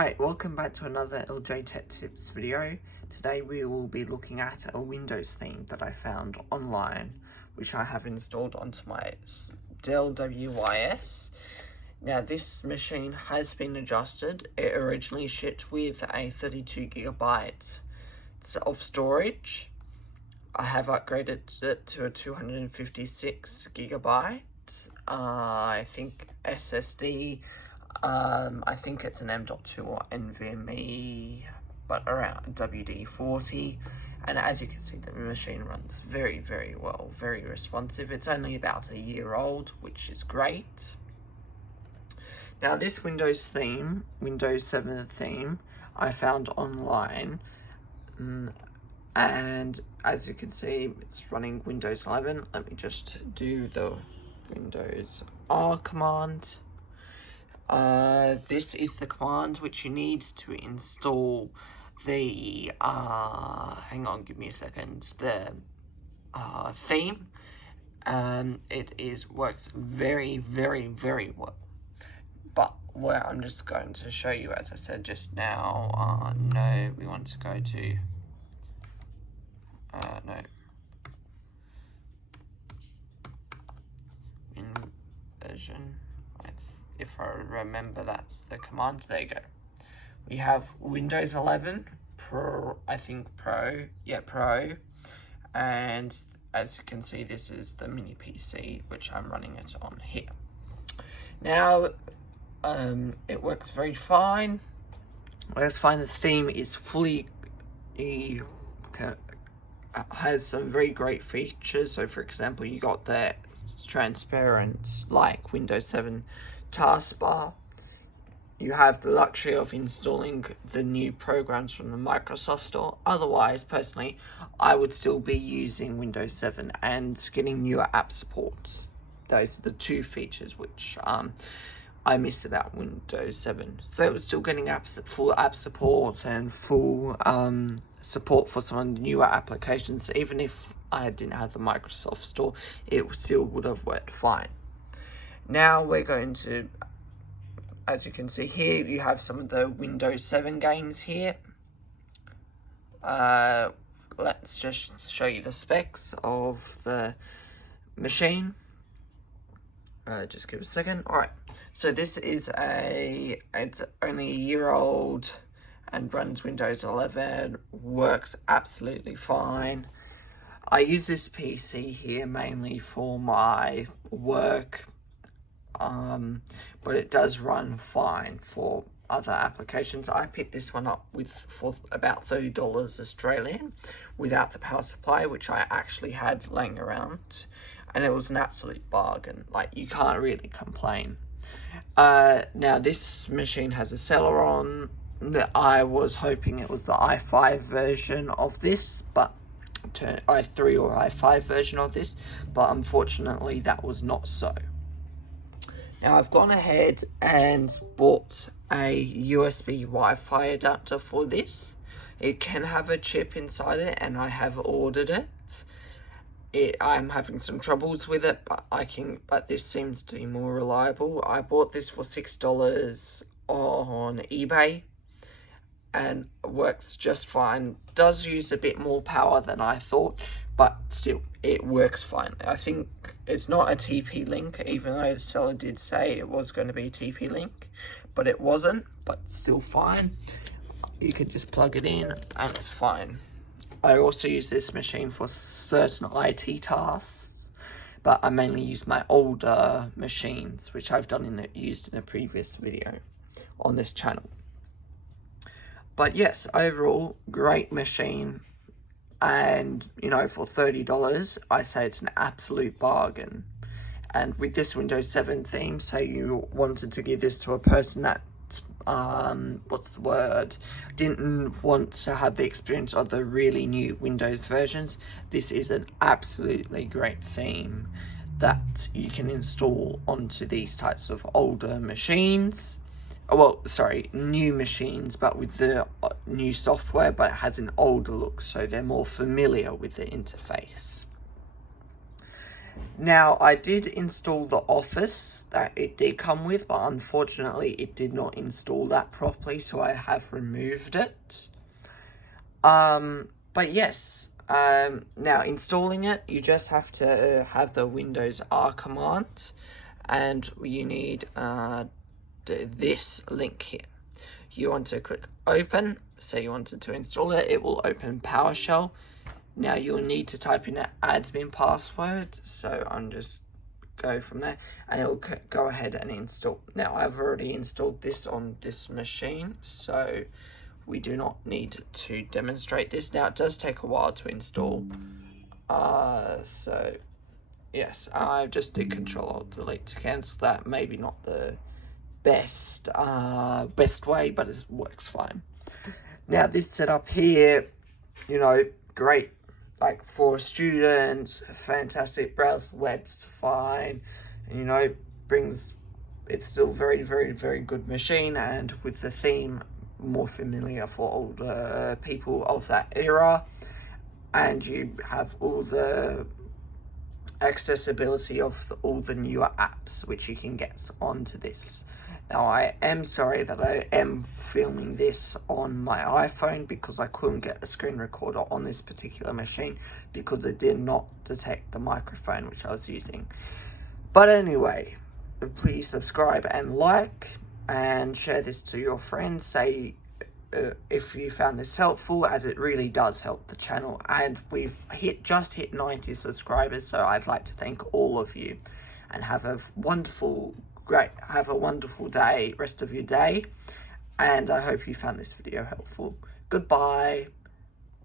Hi, welcome back to another LJ Tech Tips video. Today we will be looking at a Windows theme that I found online, which I have installed onto my Dell WYS. Now this machine has been adjusted. It originally shipped with a 32GB of storage. I have upgraded it to a 256GB, I think SSD. I think it's an M.2 or NVMe, but around WD-40. And as you can see, the machine runs very, very well, very responsive. It's only about a year old, which is great. Now this Windows 7 theme, I found online. And as you can see, it's running Windows 11. Let me just do the Windows R command. This is the command which you need to install the, hang on, give me a second, the theme. It works very, very, very well. But where I'm just going to show you, as I said just now, no, we want to go to, no. Version. If I remember, that's the command. There you go. We have Windows 11 Pro, I think Pro, yeah, Pro, and as you can see, this is the mini PC which I'm running it on here. Now, it works very fine. Let's find the theme is fully, has some very great features. So, for example, you got the transparent, like Windows 7 taskbar. You have the luxury of installing the new programs from the Microsoft Store. Otherwise, personally, I would still be using Windows 7 and getting newer app support. Those are the two features which I miss about Windows 7. So it's still getting full app support and full support for some of the newer applications. Even if I didn't have the Microsoft Store, it still would have worked fine. Now we're going to, as you can see here, you have some of the Windows 7 games here. Let's just show you the specs of the machine. Just give a second. Alright, so this is it's only a year old and runs Windows 11, works absolutely fine. I use this PC here mainly for my work, but it does run fine for other applications. I picked this one up for about $30 Australian without the power supply, which I actually had laying around, and it was an absolute bargain. Like, you can't really complain. Now this machine has a Celeron. I was hoping it was the i5 version of this, but i3 or i5 version of this, but unfortunately that was not so. Now I've gone ahead and bought a USB Wi-Fi adapter for this. It can have a chip inside it, and I have ordered it. I'm having some troubles with it, but this seems to be more reliable. I bought this for $6 on eBay, and works just fine. Does use a bit more power than I thought, but still, it works fine. I think it's not a TP-Link, even though the seller did say it was going to be a TP-Link, but it wasn't, but still fine. You can just plug it in, and it's fine. I also use this machine for certain IT tasks, but I mainly use my older machines, which I've used in a previous video on this channel. But yes, overall, great machine, and for $30, I say it's an absolute bargain. And with this Windows 7 theme, say you wanted to give this to a person that, didn't want to have the experience of the really new Windows versions, this is an absolutely great theme that you can install onto these types of older machines. Well, sorry, new machines, but with the new software, but it has an older look, so they're more familiar with the interface. Now, I did install the Office that it did come with, but unfortunately it did not install that properly, so I have removed it. But yes, now installing it, you just have to have the Windows R command, and you need this link here. You want to click open, say you wanted to install it, it will open PowerShell. Now you'll need to type in an admin password, so I'm just go from there, and it will go ahead and install. Now I've already installed this on this machine, so we do not need to demonstrate this. Now it does take a while to install, so yes, I just did Control-Alt-Delete to cancel that. Maybe not the best way, but it works fine. Now this setup here, you know, great, like for students, fantastic. Browse the web's fine, and you know, it's still very, very, very good machine, and with the theme more familiar for older people of that era, and you have all the accessibility of all the newer apps which you can get onto this. Now I am sorry that I am filming this on my iPhone because I couldn't get a screen recorder on this particular machine because it did not detect the microphone which I was using. But anyway, please subscribe and like and share this to your friends. Say if you found this helpful, as it really does help the channel, and we've just hit 90 subscribers, so I'd like to thank all of you, and have a wonderful day, rest of your day, and I hope you found this video helpful. Goodbye.